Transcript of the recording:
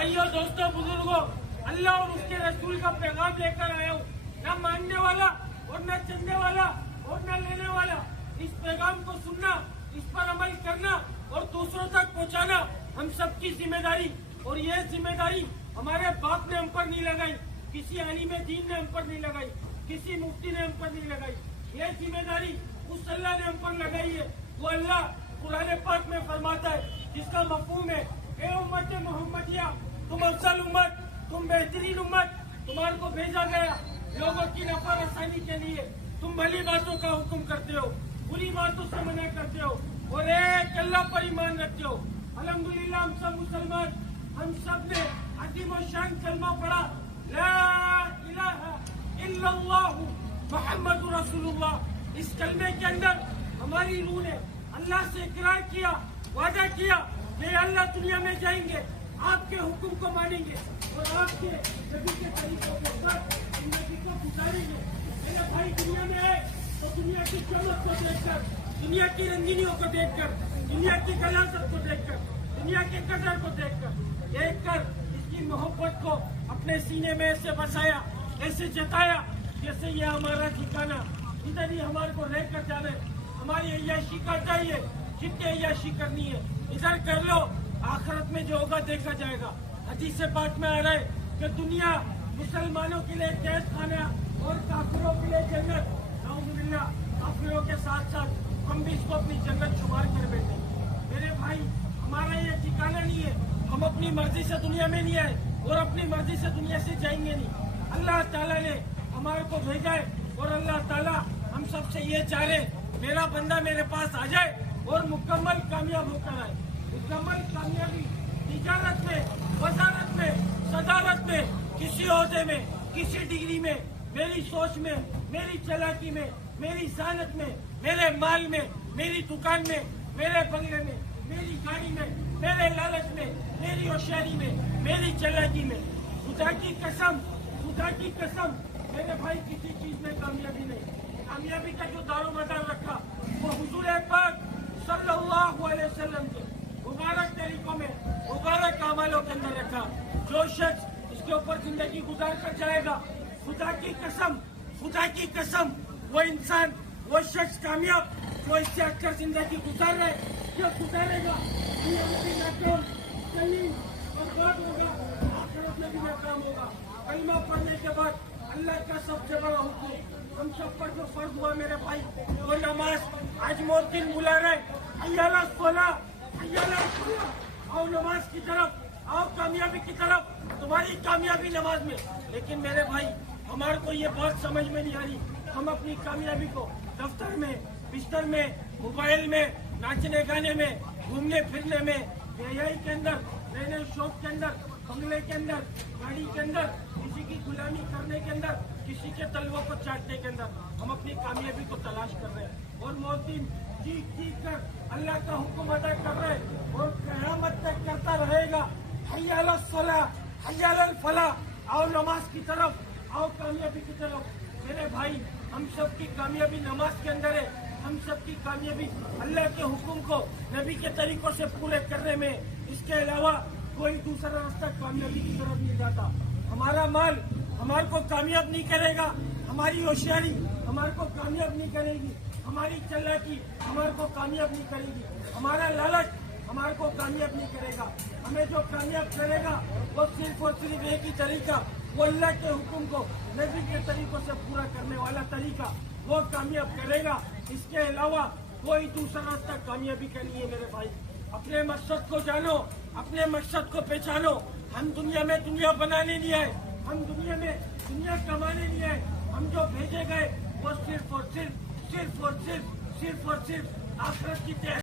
भाइयों, दोस्तों, बुजुर्गों, अल्लाह और उसके रसूल का पैगाम लेकर आया हूँ। न मानने वाला और न चलने वाला और न लेने वाला। इस पैगाम को सुनना, इस पर अमल करना और दूसरों तक पहुँचाना हम सबकी जिम्मेदारी। और ये जिम्मेदारी हमारे बाप ने हम पर नहीं लगाई, किसी आलिम दीन ने हम पर नहीं लगाई, किसी मुफ्ती ने हम पर नहीं लगाई। ये जिम्मेदारी उस अल्लाह ने हम पर लगाई है। वो अल्लाह कुरान पाक में फरमाता है, जिसका मफहूम है, ए उम्मत मोहम्मदिया, तुम अफजल उम्मत, तुम बेहतरीन उम्मत, तुम्हारे को भेजा गया लोगों की नफरसानी के लिए। तुम भली बातों का हुक्म करते हो, बुरी बातों से मना करते हो और एक अल्लाह पर ईमान रखते हो। अल्हम्दुलिल्लाह हम सब मुसलमान, हम सब ने अजीम और शान कलमा पढ़ा, ला इलाहा इल्लल्लाह मुहम्मदुर रसूलुल्लाह। इस कलमे के अंदर हमारी रूह ने अल्लाह से इकरार किया, वादा किया कि अल्लाह दुनिया में जाएंगे, आपके हुक्म को मानेंगे और आपके नबी के तरीकों के साथ जिंदगी को गुजारेंगे। मेरे भाई, दुनिया में है तो दुनिया की चमक को देखकर, दुनिया की रंगीनियों को देखकर, दुनिया की गलासत को देखकर, दुनिया के कदर को देखकर इसकी मोहब्बत को अपने सीने में ऐसे बसाया, ऐसे जताया जैसे ये हमारा ठिकाना, इधर ही हमारे को रह कर जाना है। हमारी अय्याशी करता ही है, जितनी अय्याशी करनी है इधर कर लो, आखिरत में जो होगा देखा जाएगा। हदीस से पाक में आ रहा है कि दुनिया मुसलमानों के लिए कैद खाना और काफिरों के लिए जन्नत। नाउजुबिल्लाह, काफिरों के साथ साथ हम भी इसको अपनी जन्नत शुमार कर बैठे। मेरे भाई, हमारा ये ठिकाना नहीं है, हम अपनी मर्जी से दुनिया में नहीं आए और अपनी मर्जी से दुनिया से जाएंगे नहीं। अल्लाह ताला ने हमारे को भेजा है और अल्लाह ताला हम सबसे ये चाह रहे, मेरा बंदा मेरे पास आ जाए और मुकम्मल कामयाब होकर आए। मुकम्मल कामयाबी तिजारत में, वजारत में, सदारत में, किसी ओहदे में, किसी डिग्री में, मेरी सोच में, मेरी चालाकी में, मेरी जानत में, मेरे माल में, मेरी दुकान में, मेरे बंगले में, मेरी गाड़ी में, मेरे लालच में, मेरी होशियारी में, मेरी चालाकी में। खुदा की कसम, खुदा की कसम, मेरे भाई, किसी चीज में कामयाबी नहीं। कामयाबी का जो दारोमदार रखा वो हुजूर पाक सल्लल्लाहु अलैहि वसल्लम के मुबारक तरीकों में, मुबारक अमलों के अंदर रखा। जो शख्स इसके ऊपर जिंदगी गुजार कर जाएगा, खुदा की कसम, खुदा की कसम, वो इंसान, वो शख्स कामयाब जो इससे अच्छा जिंदगी गुजार रहे, जो गुजारेगा दुनिया में भी नाकाम, जलील और बर्बाद होगा, आखिरत में भी नाकाम होगा। कलमा पढ़ने के बाद अल्लाह का सबसे बड़ा हुक्म हम सब पर जो फर्ज हुआ मेरे भाई, वो नमाज। आज मोहद्दिन बुला रहे, हय्या अला सलाह, हय्या अला फलाह, आओ नमाज की तरफ, आओ कामयाबी की तरफ। तुम्हारी कामयाबी नमाज में। लेकिन मेरे भाई, हमारे को ये बात समझ में नहीं आ रही, हम अपनी कामयाबी को दफ्तर में, बिस्तर में, मोबाइल में, नाचने गाने में, घूमने फिरने में, बेहयाई के अंदर, नए नए शौक के अंदर, बंगले के अंदर, गाड़ी के अंदर, किसी की गुलामी करने के अंदर, किसी के तलवों को चाटने के अंदर हम अपनी कामयाबी को तलाश कर रहे हैं। और मोहद्दिन चीख चीख कर अल्लाह का हुक्म अदा कर रहे हैं और क़यामत तक करता रहेगा, हय्या अला सलाह, हय्या अला फलाह, आओ नमाज की तरफ, आओ कामयाबी की तरफ। मेरे भाई, हम सब की कामयाबी नमाज के अंदर है। हम सब की कामयाबी अल्लाह के हुक्म को नबी के तरीकों से पूरे करने में। इसके अलावा कोई दूसरा रास्ता कामयाबी की तरफ नहीं जाता। हमारा माल हमारे को कामयाब नहीं करेगा, हमारी होशियारी हमारे को कामयाब नहीं करेगी, हमारी चालाकी हमारे को कामयाब नहीं करेगी, हमारा लालच हमारे को कामयाब नहीं करेगा। हमें जो कामयाब करेगा वो सिर्फ और सिर्फ एक ही तरीका, वो अल्लाह के हुक्म को नबी के तरीकों से पूरा करने वाला तरीका, वो कामयाब करेगा। इसके अलावा कोई दूसरा रास्ता कामयाबी का नहीं है। मेरे भाई, अपने मकसद को जानो, अपने मकसद को पहचानो। हम दुनिया में दुनिया बनाने नहीं आए, हम दुनिया में दुनिया कमाने नहीं आए। हम जो भेजे गए वो सिर्फ और सिर्फ, सिर्फ और सिर्फ, सिर्फ और सिर्फ आखिरत की